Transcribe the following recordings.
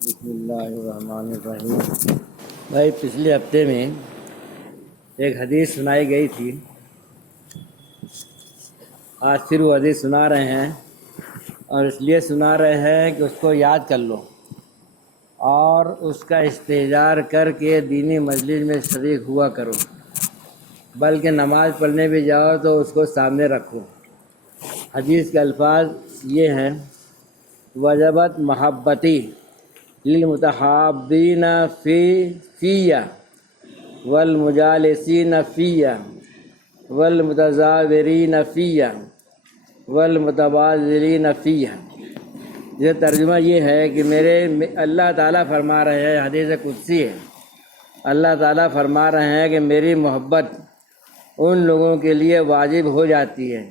بسم اللہ الرحمن الرحیم۔ بھائی پچھلے ہفتے میں ایک حدیث سنائی گئی تھی، آج پھر وہ حدیث سنا رہے ہیں، اور اس لیے سنا رہے ہیں کہ اس کو یاد کر لو اور اس کا استحضار کر کے دینی مجلس میں شریک ہوا کرو، بلکہ نماز پڑھنے بھی جاؤ تو اس کو سامنے رکھو۔ حدیث کے الفاظ یہ ہیں: وجبت محبتی للمتحابین فیّ والمجالسین فیّ والمتزاورین فیّ والمتبادلین فیّ۔ یہ ترجمہ یہ ہے کہ اللہ تعالیٰ فرما رہے ہیں، حدیث قدسی ہے، اللہ تعالیٰ فرما رہے ہیں کہ میری محبت ان لوگوں کے لیے واجب ہو جاتی ہے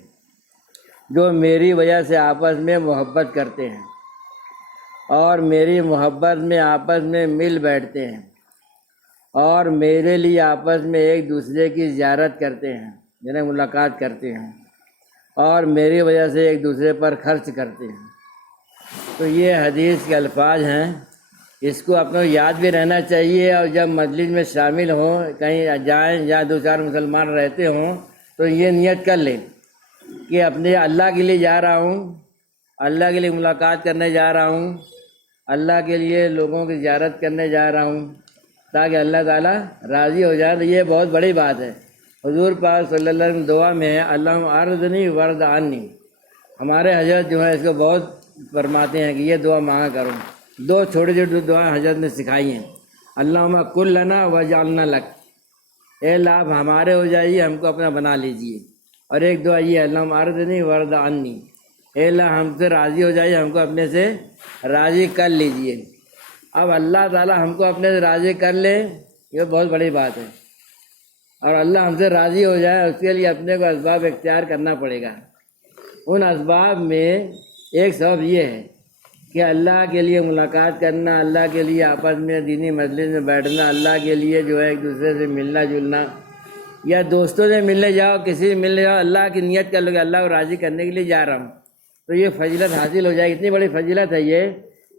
جو میری وجہ سے آپس میں محبت کرتے ہیں اور میری محبت میں آپس میں مل بیٹھتے ہیں اور میرے لیے آپس میں ایک دوسرے کی زیارت کرتے ہیں، یعنی ملاقات کرتے ہیں، اور میری وجہ سے ایک دوسرے پر خرچ کرتے ہیں۔ تو یہ حدیث کے الفاظ ہیں، اس کو اپنے یاد بھی رہنا چاہیے، اور جب مجلس میں شامل ہوں، کہیں جائیں جہاں دو چار مسلمان رہتے ہوں، تو یہ نیت کر لیں کہ اپنے اللہ کے لیے جا رہا ہوں، اللہ کے لیے ملاقات کرنے جا رہا ہوں، اللہ کے لیے لوگوں کی زیارت کرنے جا رہا ہوں، تاکہ اللہ تعالیٰ راضی ہو جائے۔ تو یہ بہت بڑی بات ہے۔ حضور پاک صلی اللہ علیہ وسلم دعا میں ہے اللہم ارضنی ورض عنی۔ ہمارے حضرت جو ہے اس کو بہت فرماتے ہیں کہ یہ دعا مانگا کرو۔ دو چھوٹی چھوٹی دعائیں حضرت نے سکھائی ہیں: اللہم کن لنا وجعلنا لک، اے اللہ آپ ہمارے ہو جائیے، ہم کو اپنا بنا لیجیے۔ اور ایک دعا یہ ہے اللہم ارضنی ورض عنی، اے اللہ ہم سے راضی ہو جائیے، ہم کو اپنے سے راضی کر لیجیے۔ اب اللہ تعالیٰ ہم کو اپنے سے راضی کر لے، یہ بہت بڑی بات ہے، اور اللہ ہم سے راضی ہو جائے اس کے لیے اپنے کو اسباب اختیار کرنا پڑے گا۔ ان اسباب میں ایک سبب یہ ہے کہ اللہ کے لیے ملاقات کرنا، اللہ کے لیے آپس میں دینی مجلس میں بیٹھنا، اللہ کے لیے جو ہے ایک دوسرے سے ملنا جلنا، یا دوستوں سے ملنے جاؤ، کسی سے ملنے جاؤ، اللہ کی نیت کر لو کہ اللہ کو راضی کرنے کے لیے جا رہا ہوں، تو یہ فضیلت حاصل ہو جائے۔ اتنی بڑی فضیلت ہے یہ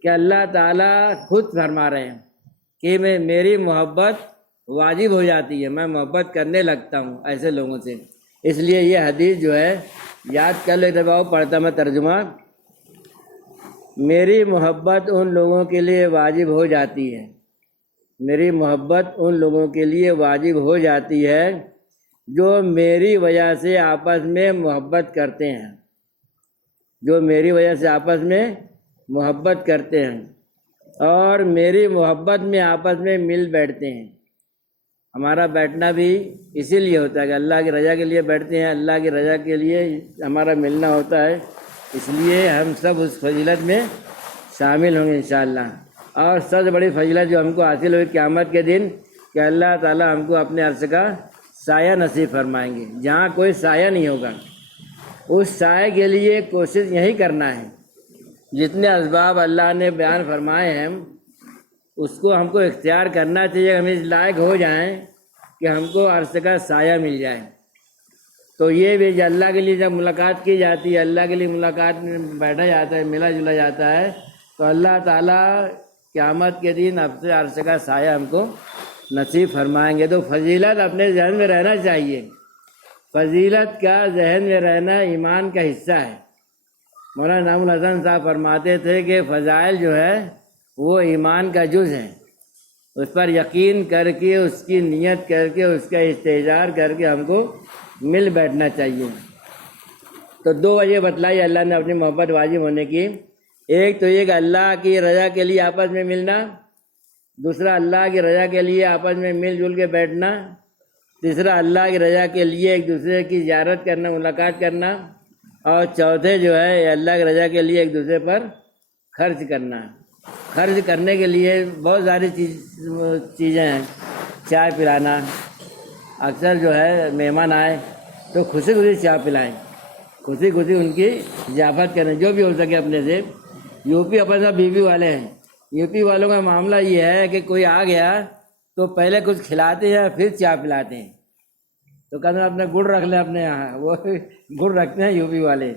کہ اللہ تعالیٰ خود فرما رہے ہیں کہ میری محبت واجب ہو جاتی ہے، میں محبت کرنے لگتا ہوں ایسے لوگوں سے۔ اس لیے یہ حدیث جو ہے یاد کر لے دباؤ، پڑھتا میں ترجمہ: میری محبت ان لوگوں کے لیے واجب ہو جاتی ہے، میری محبت ان لوگوں کے لیے واجب ہو جاتی ہے جو میری وجہ سے آپس میں محبت کرتے ہیں، جو میری وجہ سے آپس میں محبت کرتے ہیں اور میری محبت میں آپس میں مل بیٹھتے ہیں۔ ہمارا بیٹھنا بھی اسی لیے ہوتا ہے کہ اللہ کی رضا کے لیے بیٹھتے ہیں، اللہ کی رضا کے لیے ہمارا ملنا ہوتا ہے، اس لیے ہم سب اس فضیلت میں شامل ہوں گے انشاءاللہ۔ اور سب سے بڑی فضیلت جو ہم کو حاصل ہوئی قیامت کے دن کہ اللہ تعالیٰ ہم کو اپنے عرش کا سایہ نصیب فرمائیں گے، جہاں کوئی سایہ نہیں ہوگا۔ اس سائے کے لیے کوشش یہی کرنا ہے، جتنے اسباب اللہ نے بیان فرمائے ہیں اس کو ہم کو اختیار کرنا چاہیے، ہم اس لائق ہو جائیں کہ ہم کو عرش کا سایہ مل جائے۔ تو یہ بھی اللہ کے لیے جب ملاقات کی جاتی ہے، اللہ کے لیے ملاقات میں بیٹھا جاتا ہے، ملا جلا جاتا ہے، تو اللہ تعالیٰ قیامت کے دن اب سے عرش کا سایہ ہم کو نصیب فرمائیں گے۔ تو فضیلت اپنے ذہن میں رہنا چاہیے، فضیلت کا ذہن میں رہنا ایمان کا حصہ ہے۔ مولانا انعام الحسن صاحب فرماتے تھے کہ فضائل جو ہے وہ ایمان کا جز ہے، اس پر یقین کر کے، اس کی نیت کر کے، اس کا استحضار کر کے ہم کو مل بیٹھنا چاہیے۔ تو دو وجہ بتلائی اللہ نے اپنی محبت واجب ہونے کی، ایک تو یہ کہ اللہ کی رضا کے لیے آپس میں ملنا، دوسرا اللہ کی رضا کے لیے آپس میں مل جل کے بیٹھنا، تیسرا اللہ کی رضا کے لیے ایک دوسرے کی زیارت کرنا، ملاقات کرنا، اور چوتھے جو ہے اللہ کی رضا کے لیے ایک دوسرے پر خرچ کرنا۔ خرچ کرنے کے لیے بہت ساری چیزیں ہیں، چائے پلانا، اکثر جو ہے مہمان آئے تو خوشی خوشی چائے پلائیں، خوشی خوشی ان کی ضیافت کریں جو بھی ہو سکے اپنے سے۔ یو پی اپنے سب بی پی والے ہیں، یو پی والوں کا معاملہ یہ ہے کہ کوئی آ گیا تو پہلے کچھ کھلاتے ہیں پھر چائے پلاتے ہیں، تو کہتے ہیں اپنے گڑ رکھ لیں اپنے یہاں، وہ گڑ رکھتے ہیں یو پی والے،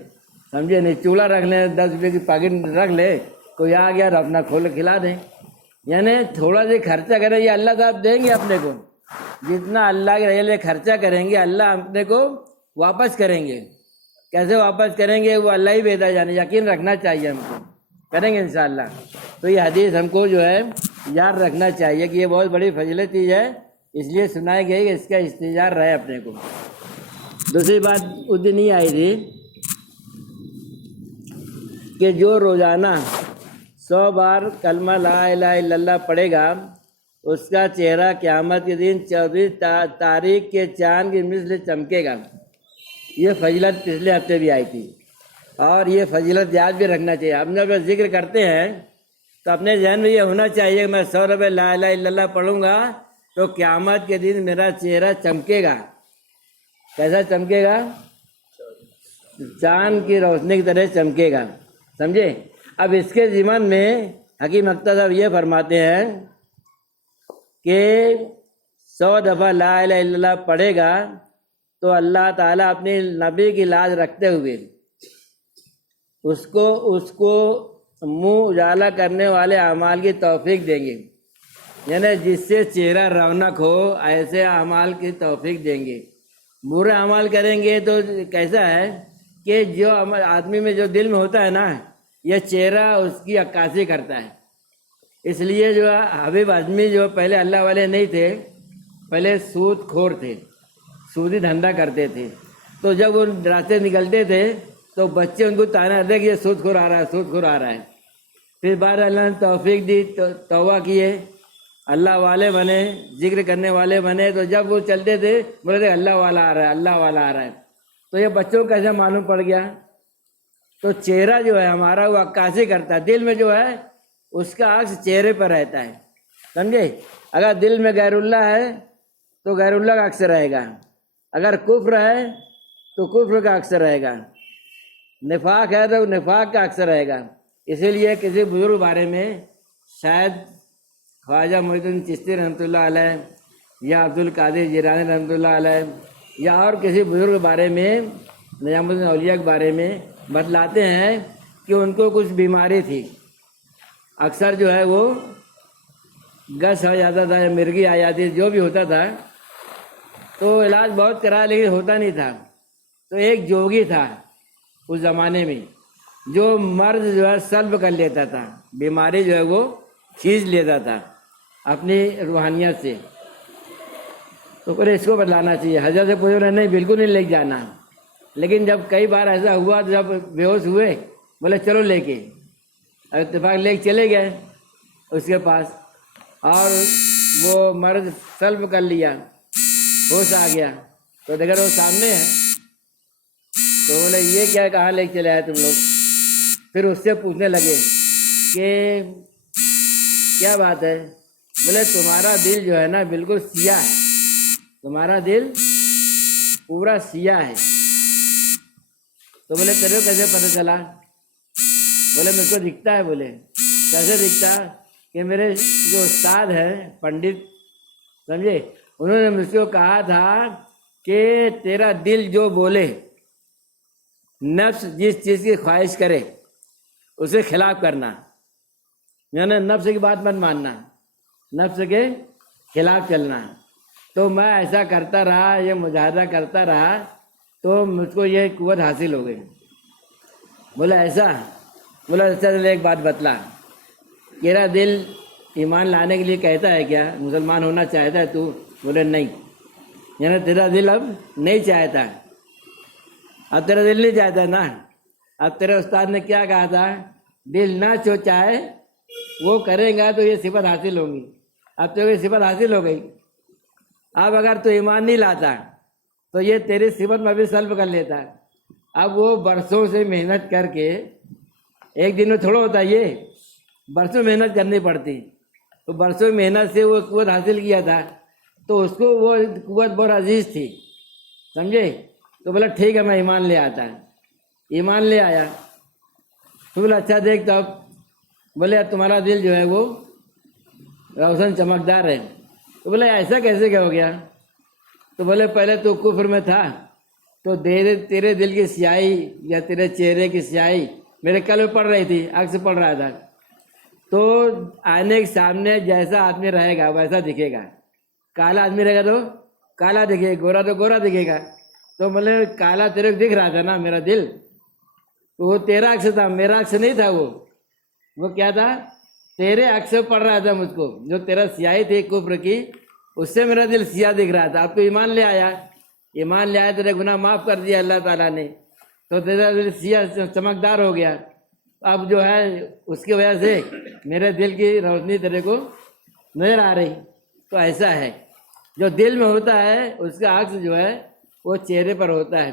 سمجھے نہیں، چولہا رکھ لیں، 10 روپے کی پیکٹ رکھ لے، کوئی آ گیا تو اپنا کھول کھلا دیں، یعنی تھوڑا سا خرچہ کریں یہ اللہ صاحب دیں گے اپنے کو، جتنا اللہ کے رہے خرچہ کریں گے اللہ اپنے کو واپس کریں گے. کیسے واپس کریں گے وہ اللہ ہی بہتر جانے، یقین رکھنا چاہیے ہم کو، کریں گے انشاءاللہ. تو یہ حدیث ہم کو جو ہے یاد رکھنا چاہیے کہ یہ بہت بڑی فضیلت چیز ہے، اس لیے سنائی گئی کہ اس کا استجار رہے اپنے کو. دوسری بات اس دن یہ آئی تھی کہ جو روزانہ 100 بار کلمہ لا الہ الا اللہ پڑھے گا اس کا چہرہ قیامت کے دن 24 تاریخ کے چاند کی مثل چمکے گا. یہ فضیلت پچھلے ہفتے بھی آئی تھی اور یہ فضیلت یاد بھی رکھنا چاہیے. ہم جب ذکر کرتے ہیں تو اپنے ذہن میں یہ ہونا چاہیے کہ میں 100 دفعہ لا الہ الا اللہ پڑھوں گا تو قیامت کے دن میرا چہرہ چمکے گا. کیسا چمکے گا؟ چاند کی روشنی کی طرح چمکے گا. سمجھے؟ اب اس کے ضمن میں حکیم اختر صاحب یہ فرماتے ہیں کہ 100 دفعہ لا الہ الا اللہ پڑھے گا تو اللہ تعالیٰ اپنی نبی کی لاج رکھتے ہوئے اس کو منہ اجالا کرنے والے اعمال کی توفیق دیں گے. یعنی جس سے چہرہ رونق ہو ایسے اعمال کی توفیق دیں گے. برے اعمال کریں گے تو کیسا ہے کہ جو آدمی میں جو دل میں ہوتا ہے نا یہ چہرہ اس کی عکاسی کرتا ہے. اس لیے جو حبیب اعظمی جو پہلے اللہ والے نہیں تھے، پہلے سود خور تھے، سودی دھندا کرتے تھے. تو جب وہ راستے نکلتے تھے تو بچے ان کو تانا دے کہ یہ سود خور آ رہا ہے، سود خور آ رہا ہے. پھر بعد اللہ نے توفیق دی، توبہ کیے، اللہ والے بنے، ذکر کرنے والے بنے. تو جب وہ چلتے تھے بولے تھے اللہ والا آ رہا ہے، اللہ والا آ رہا ہے. تو یہ بچوں کو کیسا معلوم پڑ گیا؟ تو چہرہ جو ہے ہمارا وہ عکاسی کرتا ہے. دل میں جو ہے اس کا عکس چہرے پر رہتا ہے. سمجھے؟ اگر دل میں غیر اللہ ہے تو غیر اللہ کا عکس رہے گا، اگر کفر ہے تو کفر کا عکس رہے گا، نفاق ہے تو نفاق کا عکس رہے گا. اسی لیے کسی بزرگ بارے میں شاید خواجہ محی الدین چشتی رحمۃ اللہ علیہ یا عبد القادر جیلانی رحمۃ اللہ علیہ یا اور کسی بزرگ بارے میں نظام الدین اولیاء کے بارے میں بتلاتے ہیں کہ ان کو کچھ بیماری تھی. اکثر جو ہے وہ گس ہو جاتا تھا یا مرگی آ جاتی، جو بھی ہوتا تھا تو علاج بہت کرا لیکن ہوتا نہیں تھا. تو ایک جوگی تھا اس زمانے میں جو مرض جو ہے سلب کر لیتا تھا، بیماری جو ہے وہ کھینچ لیتا تھا اپنی روحانیت سے. تو پھر اس کو بتلانا چاہیے. حضرت سے پوچھو نہیں بالکل نہیں لے جانا. لیکن جب کئی بار ایسا ہوا تو جب بے ہوش ہوئے بولے چلو لے کے، اتفاق لے کے چلے گئے اس کے پاس اور وہ مرض سلب کر لیا، ہوش آ گیا. تو دیکھا وہ سامنے ہے تو بولے یہ کیا کہاں لے کے چلے آئے تم لوگ؟ پھر اس سے پوچھنے لگے کہ کیا بات ہے؟ بولے تمہارا دل جو ہے نا بالکل سیاہ ہے، تمہارا دل پورا سیاہ ہے. تو بولے تیرے کو کیسے پتہ چلا؟ بولے مجھ کو دکھتا ہے. بولے کیسے دکھتا؟ کہ میرے جو استاد ہیں پنڈت، سمجھے، انہوں نے مجھ کو کہا تھا کہ تیرا دل جو بولے، نفس جس چیز کی خواہش کرے اسے خلاف کرنا، یعنی نفس کی بات مت ماننا، نفس کے خلاف چلنا. تو میں ایسا کرتا رہا، یہ مجاہدہ کرتا رہا تو مجھ کو یہ قوت حاصل ہو گئی. بولا ایسا؟ بولا اچھا ایک بات بتلا، تیرا دل ایمان لانے کے لیے کہتا ہے کیا؟ مسلمان ہونا چاہتا ہے تو؟ بولے نہیں. یعنی تیرا دل اب نہیں چاہتا، اب تیرا دل نہیں چاہتا نا. اب تیرے استاد نے کیا کہا تھا؟ دل نہ جو چاہے وہ کرے گا تو یہ صفت حاصل ہوں گی. اب تو یہ صفت حاصل ہو گئی. اب اگر تو ایمان نہیں لاتا تو یہ تیری صفت میں بھی سلب کر لیتا. اب وہ برسوں سے محنت کر کے، ایک دن میں تھوڑا ہوتا، یہ برسوں محنت کرنی پڑتی. تو برسوں محنت سے وہ قوت حاصل کیا تھا تو اس کو وہ قوت بہت عزیز تھی. سمجھے؟ تو بولا ٹھیک ہے میں ایمان لے آتا. ایمان لے آیا. تو بولا اچھا دیکھ تب. بولے تمہارا دل جو ہے وہ روشن چمکدار ہے. تو بولے ایسا کیسے کیا ہو گیا؟ تو بولے پہلے تو کفر میں تھا تو تیرے دل کی سیاہی یا تیرے چہرے کی سیاہی میرے قلب پڑ رہی تھی، عکس پڑ رہا تھا. تو آئینے کے سامنے جیسا آدمی رہے گا ویسا دکھے گا. کالا آدمی رہے گا تو کالا دکھے گا, گورا تو گورا دکھے گا. تو مطلب کالا تیرے کو دکھ رہا تھا نا میرا دل, تو وہ تیرا عکس تھا, میرا عکس نہیں تھا. وہ کیا تھا؟ تیرے عکس پڑ رہا تھا مجھ کو. جو تیرا سیاہی تھی کفر کی, اس سے میرا دل سیاہ دکھ رہا تھا. اب تو ایمان لے آیا, ایمان لے آیا, تیرے گناہ معاف کر دیا اللہ تعالیٰ نے, تو تیرا دل سیاہ چمکدار ہو گیا. اب جو ہے اس کی وجہ سے میرے دل کی روشنی تیرے کو نظر آ رہی. تو ایسا ہے, جو دل میں ہوتا ہے اس کا عکس جو ہے وہ چہرے پر ہوتا ہے.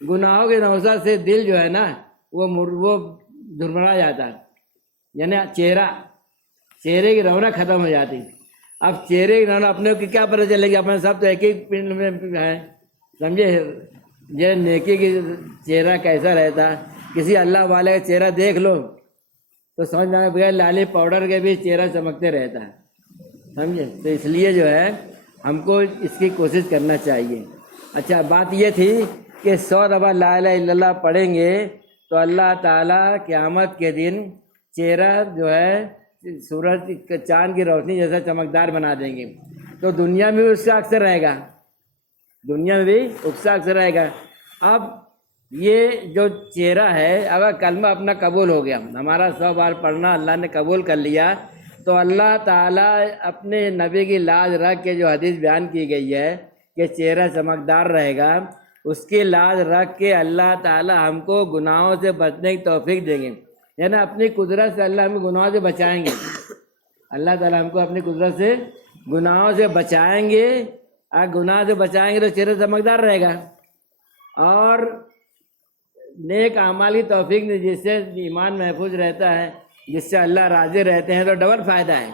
گناہوں کے نوسط سے دل جو ہے نا وہ دھرمڑا جاتا ہے, یعنی چہرے کی رونق ختم ہو جاتی. اب چہرے کی رونق اپنے کو کیا پتہ چلے گی, اپنے سب تو ایک ہی پنڈ میں ہے, سمجھے. یہ نیکی کی چہرہ کیسا رہتا, کسی اللہ والے کا چہرہ دیکھ لو تو سمجھ میں بغیر لالی پاؤڈر کے بھی چہرہ چمکتے رہتا ہے, سمجھے. تو اس لیے جو ہے ہم کو اس کی کوشش کرنا چاہیے. اچھا, بات یہ تھی کہ 100 دفعہ لا الہ الا اللہ پڑھیں گے تو اللہ تعالیٰ قیامت کے دن چہرہ جو ہے سورج چاند کی روشنی جیسا چمکدار بنا دیں گے. تو دنیا میں بھی اس کا اکثر رہے گا, دنیا میں بھی اس کا اکثر رہے گا. اب یہ جو چہرہ ہے, اگر کلمہ اپنا قبول ہو گیا, ہمارا 100 بار پڑھنا اللہ نے قبول کر لیا, تو اللہ تعالیٰ اپنے نبی کی لاج رکھ کے جو حدیث بیان کی گئی ہے کہ چہرہ چمکدار رہے گا, اس کی لاج رکھ کے اللہ تعالیٰ ہم کو گناہوں سے بچنے کی توفیق دیں گے. یعنی اپنی قدرت سے اللہ ہمیں گناہوں سے بچائیں گے. اللہ تعالیٰ ہم کو اپنی قدرت سے گناہوں سے بچائیں گے. اگر گناہ سے بچائیں گے تو چہرہ چمکدار رہے گا, اور نیک اعمال کی توفیق نے جس سے ایمان محفوظ رہتا ہے, جس سے اللہ راضی رہتے ہیں, تو ڈبل فائدہ ہے.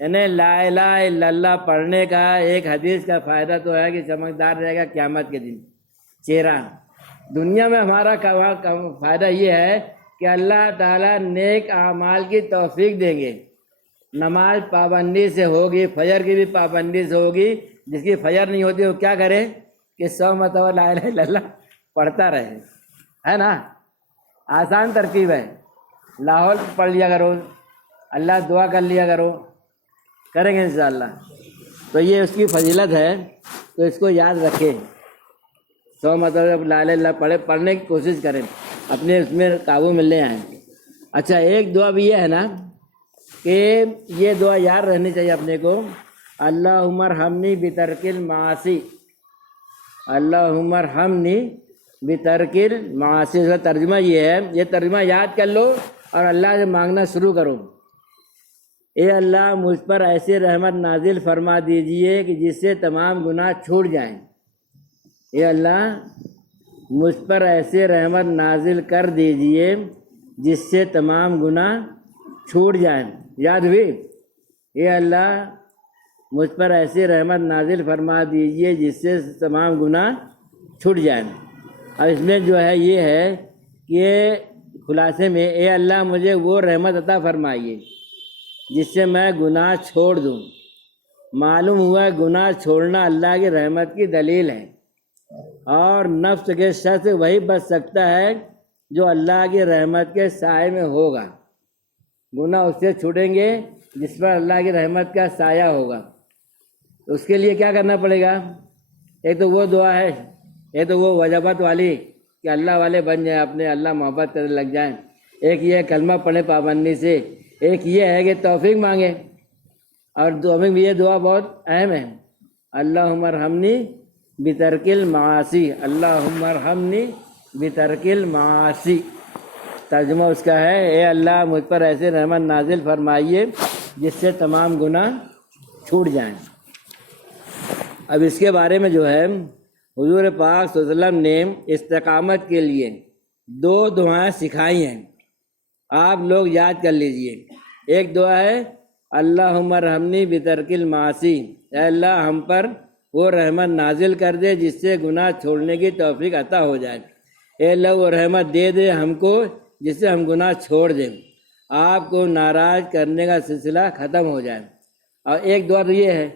یعنی لا الہ الا اللہ پڑھنے کا ایک حدیث کا فائدہ تو ہے کہ چمکدار رہے گا قیامت کے دن چہرہ. دنیا میں ہمارا فائدہ یہ ہے کہ اللہ تعالیٰ نیک اعمال کی توفیق دیں گے. نماز پابندی سے ہوگی, فجر کی بھی پابندی سے ہوگی. جس کی فجر نہیں ہوتی وہ کیا کرے کہ 100 مرتبہ لا الہ الا اللہ پڑھتا رہے, ہے نا. آسان ترکیب ہے. لاہور پڑھ لیا کرو, اللہ دعا کر لیا کرو, کریں گے انشاءاللہ. تو یہ اس کی فضیلت ہے, تو اس کو یاد رکھیں. 100 مرتبہ لا الہ الا اللہ پڑھنے کی کوشش کریں, اپنے اس میں قابو میں لے آئیں. اچھا, ایک دعا بھی یہ ہے نا کہ یہ دعا یاد رہنی چاہیے اپنے کو, اللہم ارحمنی بترک المعاصی. اللہم ارحمنی بترک المعاصی. اس کا ترجمہ یہ ہے, یہ ترجمہ یاد کر لو اور اللہ سے مانگنا شروع کرو. اے اللہ مجھ پر ایسی رحمت نازل فرما دیجئے کہ جس سے تمام گناہ چھوٹ جائیں. اے اللہ مجھ پر ایسی رحمت نازل کر دیجئے جس سے تمام گناہ چھوٹ جائیں. یاد ہوئی؟ اے اللہ مجھ پر ایسی رحمت نازل فرما دیجئے جس سے تمام گناہ چھوٹ جائیں. اب اس میں جو ہے یہ ہے کہ خلاصے میں اے اللہ مجھے وہ رحمت عطا فرمائیے جس سے میں گناہ چھوڑ دوں. معلوم ہوا گناہ چھوڑنا اللہ کی رحمت کی دلیل ہے, اور نفس کے شر سے وہی بچ سکتا ہے جو اللہ کی رحمت کے سائے میں ہوگا. گناہ اس سے چھوٹیں گے جس پر اللہ کی رحمت کا سایہ ہوگا. اس کے لیے کیا کرنا پڑے گا؟ ایک تو وہ دعا ہے, ایک تو وہ وجبات والی کہ اللہ والے بن جائیں, اپنے اللہ محبت کرنے لگ جائیں. ایک یہ کلمہ پڑھیں پابندی سے. ایک یہ ہے کہ توفیق مانگیں, اور یہ دعا بہت اہم ہے, اللہم ارحمنی بترک المعاصی. اللہم ارحمنی بترک المعاصی. ترجمہ اس کا ہے, اے اللہ مجھ پر ایسے رحمت نازل فرمائیے جس سے تمام گناہ چھوٹ جائیں. اب اس کے بارے میں جو ہے حضور پاک صلی اللہ علیہ وسلم نے استقامت کے لیے 2 دعائیں سکھائی ہیں, آپ لوگ یاد کر لیجئے. ایک دعا ہے اللہم ارحمنی بترک المعاصی, اے اللہ ہم پر وہ رحمت نازل کر دے جس سے گناہ چھوڑنے کی توفیق عطا ہو جائے. اے اللہ وہ رحمت دے دے ہم کو جس سے ہم گناہ چھوڑ دیں, آپ کو ناراض کرنے کا سلسلہ ختم ہو جائے. اور ایک دعا تو یہ ہے,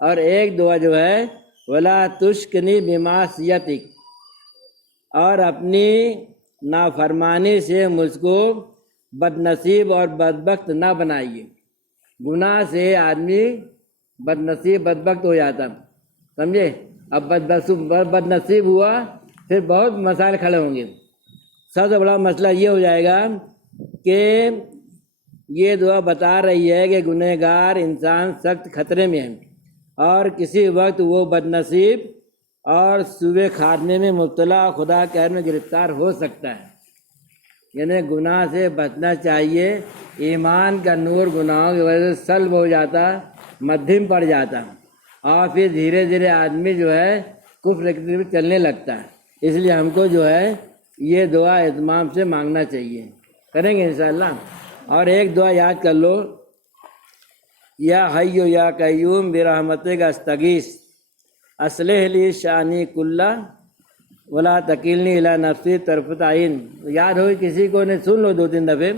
اور ایک دعا جو ہے ولا تشکنی بمعصیتک, اور اپنی نافرمانی سے مجھ کو بد نصیب اور بدبخت نہ بنائیے۔ گناہ سے آدمی بد نصیب بدبخت ہو جاتا، سمجھے؟ اب بد نصیب ہوا پھر بہت مسائل کھڑے ہوں گے۔ سب سے بڑا مسئلہ یہ ہو جائے گا کہ یہ دعا بتا رہی ہے کہ گنہگار انسان سخت خطرے میں ہے اور کسی وقت وہ بد نصیب اور سوء خاتمے میں مبتلا خدا قہر میں گرفتار ہو سکتا ہے۔ یعنی گناہ سے بچنا چاہیے۔ ایمان کا نور گناہوں کی وجہ سے سلب ہو جاتا، مدھم پڑ جاتا اور پھر دھیرے دھیرے آدمی جو ہے کفر کی طرف چلنے لگتا ہے۔ اس لیے ہم کو جو ہے یہ دعا اہتمام سے مانگنا چاہیے، کریں گے انشاءاللہ۔ اور ایک دعا یاد کر لو، یا حی یا قیوم برحمتک استغیث اصلح لی شانی کلہ ولا تکلنی الی نفسی طرفۃ عین۔ یاد ہو کسی کو نے سن لو 2-3 دفعے،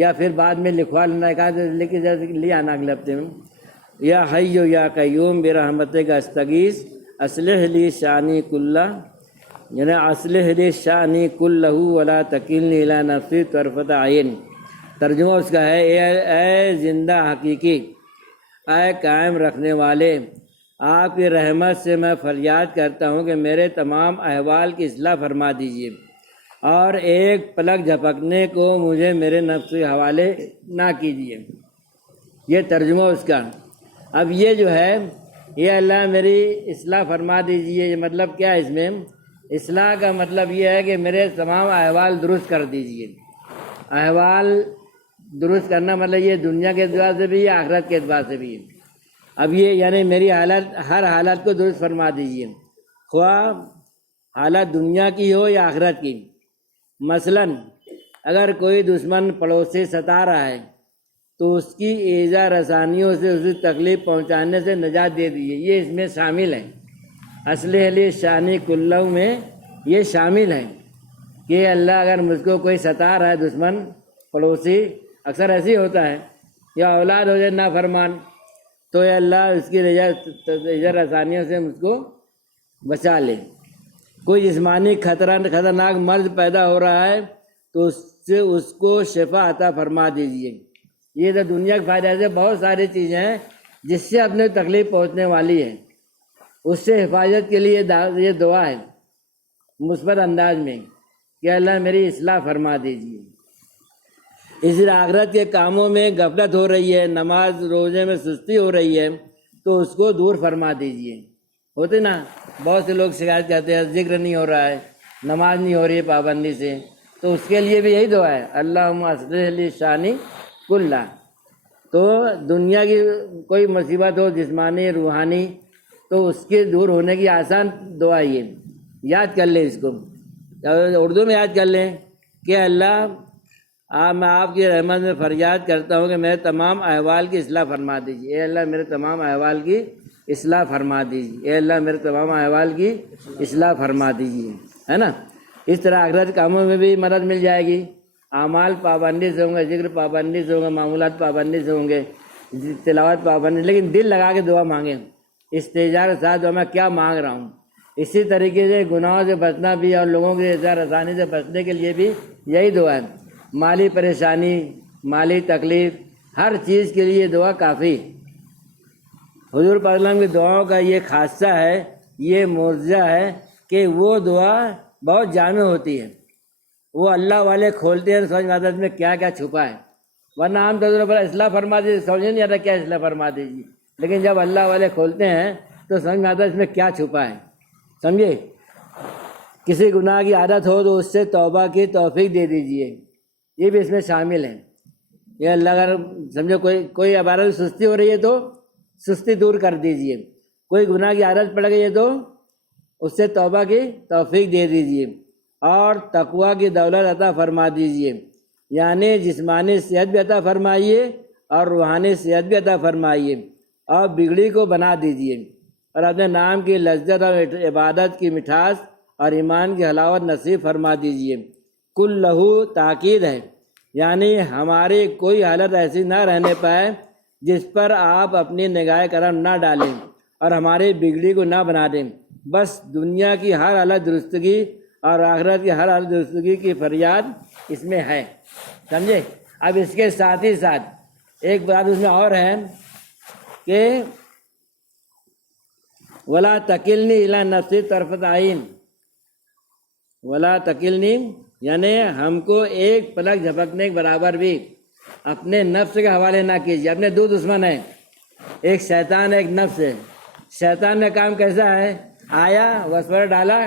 یا پھر بعد میں لکھوا لینا، کہا لکھ لے آنا اگلے ہفتے میں۔ یا حی یا قیوم برحمتک استغیث اصلح لی شانی کلہ، یعنی اصلح لی شانی کلہ ولا تکلنی الی نفسی طرفۃ عین۔ ترجمہ اس کا ہے، اے زندہ حقیقی، اے قائم رکھنے والے، آپ کی رحمت سے میں فریاد کرتا ہوں کہ میرے تمام احوال کی اصلاح فرما دیجیے اور ایک پلک جھپکنے کو مجھے میرے نفس کے حوالے نہ کیجیے۔ یہ ترجمہ اس کا۔ اب یہ جو ہے، یہ اللہ میری اصلاح فرما دیجیے، یہ مطلب کیا ہے؟ اس میں اصلاح کا مطلب یہ ہے کہ میرے تمام احوال درست کر دیجیے۔ احوال درست کرنا مطلب یہ دنیا کے اعتبار سے بھی، آخرت کے اعتبار سے بھی۔ اب یہ یعنی میری حالت، ہر حالت کو درست فرما دیجیے، خواہ حالت دنیا کی ہو یا آخرت کی۔ مثلا اگر کوئی دشمن پڑوسی ستا رہا ہے تو اس کی ایذا رسانیوں سے اسے تکلیف پہنچانے سے نجات دے دیجیے، یہ اس میں شامل ہے۔ اصلح لی شانی کلہ میں یہ شامل ہے کہ اللہ اگر مجھ کو کوئی ستا رہا ہے، دشمن پڑوسی، اکثر ایسے ہی ہوتا ہے، یا اولاد ہو جائے نافرمان، تو اے اللہ اس کی ایذا رسانیوں سے مجھ کو بچا لے۔ کوئی جسمانی خطرناک مرض پیدا ہو رہا ہے تو اس سے اس کو شفا عطا فرما دیجیے۔ یہ تو دنیا کے فائدے سے بہت ساری چیزیں ہیں جس سے اپنے تکلیف پہنچنے والی ہے، اس سے حفاظت کے لیے یہ دعا ہے مثبت انداز میں کہ اللہ میری اصلاح فرما دیجیے۔ اس لیے آخرت کے کاموں میں غفلت ہو رہی ہے، نماز روزے میں سستی ہو رہی ہے تو اس کو دور فرما دیجیے۔ ہوتے نا بہت سے لوگ شکایت کرتے ہیں ذکر نہیں ہو رہا ہے، نماز نہیں ہو رہی ہے پابندی سے، تو اس کے لیے بھی یہی دعا ہے، اللہم اصلح لی شانی کلہ۔ تو دنیا کی کوئی مصیبت ہو، جسمانی روحانی، تو اس کے دور ہونے کی آسان دعا یہ یاد کر لیں، اس کو اردو میں یاد کر لیں کہ اللہ میں آپ کی رحمت میں فریاد کرتا ہوں کہ میرے تمام احوال کی اصلاح فرما دیجیے۔ اے اللہ میرے تمام احوال کی اصلاح فرما دیجیے، اے اللہ میرے تمام احوال کی اصلاح فرما دیجیے، ہے نا۔ اس طرح آخرت کاموں میں بھی مدد مل جائے گی، اعمال پابندی سے ہوں گے، ذکر پابندی سے ہوں گے، معمولات پابندی سے ہوں گے، تلاوت پابندی، لیکن دل لگا کے دعا مانگیں، استجار کے ساتھ میں کیا مانگ رہا ہوں۔ اسی طریقے سے گناہوں سے بچنا بھی اور لوگوں کی اذیت رسانی سے بچنے کے لیے بھی یہی دعا ہے۔ مالی پریشانی، مالی تکلیف، ہر چیز کے لیے دعا کافی۔ حضور پاک صلی اللہ علیہ وسلم کی دعاؤں کا یہ خاصہ ہے، یہ معجزہ ہے کہ وہ دعا بہت جامع ہوتی ہے۔ وہ اللہ والے کھولتے ہیں، سمجھ میں آتا ہے اس میں کیا کیا چھپا ہے، ورنہ عام طور پر اصلاح فرما دیجیے، سمجھ نہیں آتا کیا اصلاح فرما دیجیے، لیکن جب اللہ والے کھولتے ہیں تو سمجھ میں آتا ہے اس میں کیا چھپا ہے، سمجھے۔ کسی گناہ کی عادت ہو تو اس سے توبہ کی توفیق دے دیجیے، یہ بھی اس میں شامل ہے۔ یہ اللہ اگر سمجھو کوئی عبادت سستی ہو رہی ہے تو سستی دور کر دیجیے، کوئی گناہ کی عادت پڑ گئی ہے تو اس سے توبہ کی توفیق دے دیجیے، اور تقویٰ کی دولت عطا فرما دیجیے، یعنی جسمانی صحت بھی عطا فرمائیے اور روحانی صحت بھی عطا فرمائیے، اور بگڑی کو بنا دیجیے، اور اپنے نام کی لذت اور عبادت کی مٹھاس اور ایمان کی حلاوت نصیب فرما دیجیے۔ کل لہو تاکید ہے، یعنی ہماری کوئی حالت ایسی نہ رہنے پائے جس پر آپ اپنی نگاہ کرم نہ ڈالیں اور ہماری بگڑی کو نہ بنا دیں۔ بس دنیا کی ہر حالت درستگی اور آخرت کی ہر حالت درستگی کی فریاد اس میں ہے۔ سمجھے. اب اس کے ساتھ ہی ساتھ ایک بات اس میں اور ہے کہ ولا تکلنی الی نفسی طرفۃ عین. ولا تکلنی یعنی ہم کو ایک پلک جھپکنے کے برابر بھی اپنے نفس کے حوالے نہ کیجیے. اپنے دو دشمن ہیں, ایک شیطان ایک نفس ہے. شیطان کا کام کیسا ہے؟ آیا وسوسہ ڈالا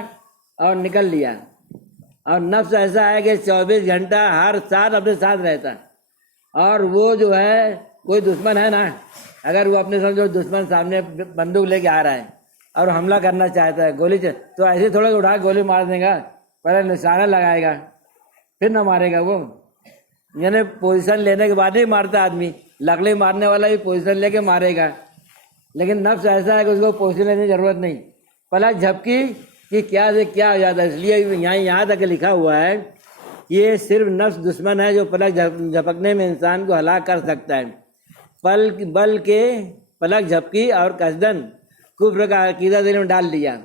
اور نکل لیا. اور نفس ایسا ہے کہ 24 گھنٹہ ہر ساتھ اپنے ساتھ رہتا ہے. اور وہ جو ہے کوئی دشمن ہے نا, اگر وہ اپنے سمجھو دشمن سامنے بندوق لے کے آ رہا ہے اور حملہ کرنا چاہتا ہے, گولی تو ایسے تھوڑا اٹھا گولی مار دے گا, پہلے نشانہ لگائے گا پھر نہ مارے گا وہ. یعنی پوزیشن لینے کے بعد ہی مارتا آدمی. لکڑی مارنے والا بھی پوزیشن لے کے مارے گا, لیکن نفس ایسا ہے کہ اس کو پوزیشن لینے کی ضرورت نہیں. پلک جھپکی کہ کیا سے کیا ہو جاتا ہے. اس لیے یہاں تک لکھا ہوا ہے یہ صرف نفس دشمن ہے جو پلک جھپکنے میں انسان کو ہلاک کر سکتا ہے. بلکہ پلک جھپکی اور قصدن کفر کا عقیدہ دل میں ڈال دیا.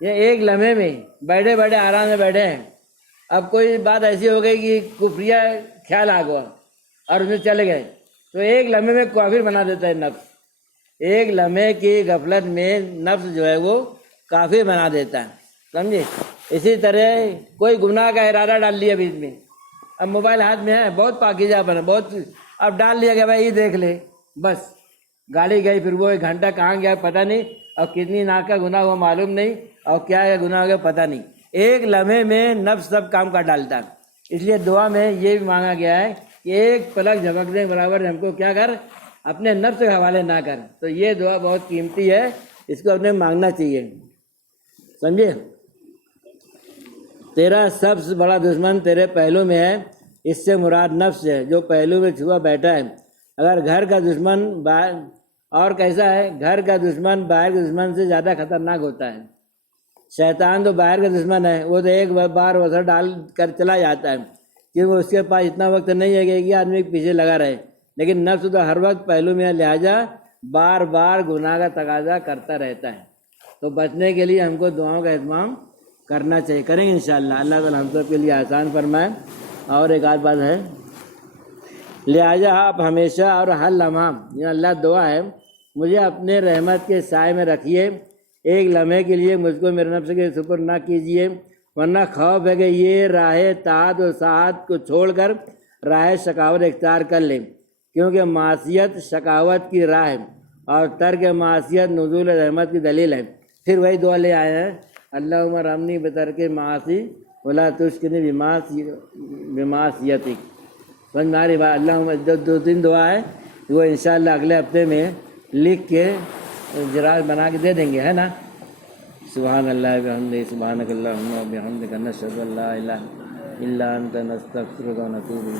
یہ ایک لمحے میں بیٹھے بیٹھے آرام سے بیٹھے ہیں, اب کوئی بات ایسی ہو گئی کہ کفریہ خیال آ گیا اور اس میں چلے گئے, تو ایک لمحے میں کافر بنا دیتا ہے نفس. ایک لمحے کی غفلت میں نفس جو ہے وہ کافر بنا دیتا ہے, سمجھے. اسی طرح کوئی گناہ کا ارادہ ڈال لیا بیچ میں, اب موبائل ہاتھ میں ہے, بہت پاکیزہ بنا, بہت, اب ڈال لیا کہ بھائی یہ دیکھ لے, بس گاڑی گئی, پھر وہ 1 گھنٹہ کہاں گیا پتہ نہیں, اور کتنی ناک کا گناہ ہوا معلوم نہیں, اور کیا گناہ ہو گیا پتہ نہیں. ایک لمحے میں نفس سب کام کا ڈالتا ہے. اس لیے دعا میں یہ بھی مانگا گیا ہے کہ ایک پلک جھپکنے کے برابر ہم کو کیا کر, اپنے نفس کے حوالے نہ کر. تو یہ دعا بہت قیمتی ہے, اس کو اپنے مانگنا چاہیے, سمجھے. تیرا سب سے بڑا دشمن تیرے پہلو میں ہے, اس سے مراد نفس ہے جو پہلو میں چھپا بیٹھا ہے. اگر گھر کا دشمن اور کیسا ہے, گھر کا دشمن باہر کے دشمن سے زیادہ خطرناک ہوتا ہے. شیطان تو باہر کا دشمن ہے, وہ تو ایک بار وسر ڈال کر چلا جاتا ہے کیونکہ اس کے پاس اتنا وقت نہیں ہے کہ آدمی کے پیچھے لگا رہے. لیکن نفس تو ہر وقت پہلو میں ہے, لہٰذا بار بار گناہ کا تقاضا کرتا رہتا ہے. تو بچنے کے لیے ہم کو دعاؤں کا اہتمام کرنا چاہیے. کریں گے انشاءاللہ. اللہ تعالیٰ ہم سب کے لیے آسان فرمائے. اور ایک آدھ بات ہے, لہٰذا آپ ہمیشہ اور ہر لمحہ, یہ اللہ دعا ہے, مجھے اپنے رحمت کے سائے میں رکھیے. ایک لمحے کے لیے مجھ کو میرے نفس کے سپر نہ کیجیے, ورنہ خوف ہے کہ یہ راہ طاعت و سعادت کو چھوڑ کر راہ شقاوت اختیار کر لیں, کیونکہ معصیت شقاوت کی راہ ہے اور ترک معصیت نزول رحمت کی دلیل ہے. پھر وہی دعا لے آئے ہیں, اللہم ارحمنی بترک معاصی ولا تشکنی بمعصیتک. سمجھ میں آ رہی بات. اللہم 2-3 دعا ہے, وہ انشاءاللہ اگلے ہفتے میں لکھ کے جراج بنا کے دے دیں گے, ہے نا. سبحان اللہ بحمدہ, سبحانک اللہم وبحمدک, نشہد ان لا الہ الا انت, نستغفرک و نتوب الیک.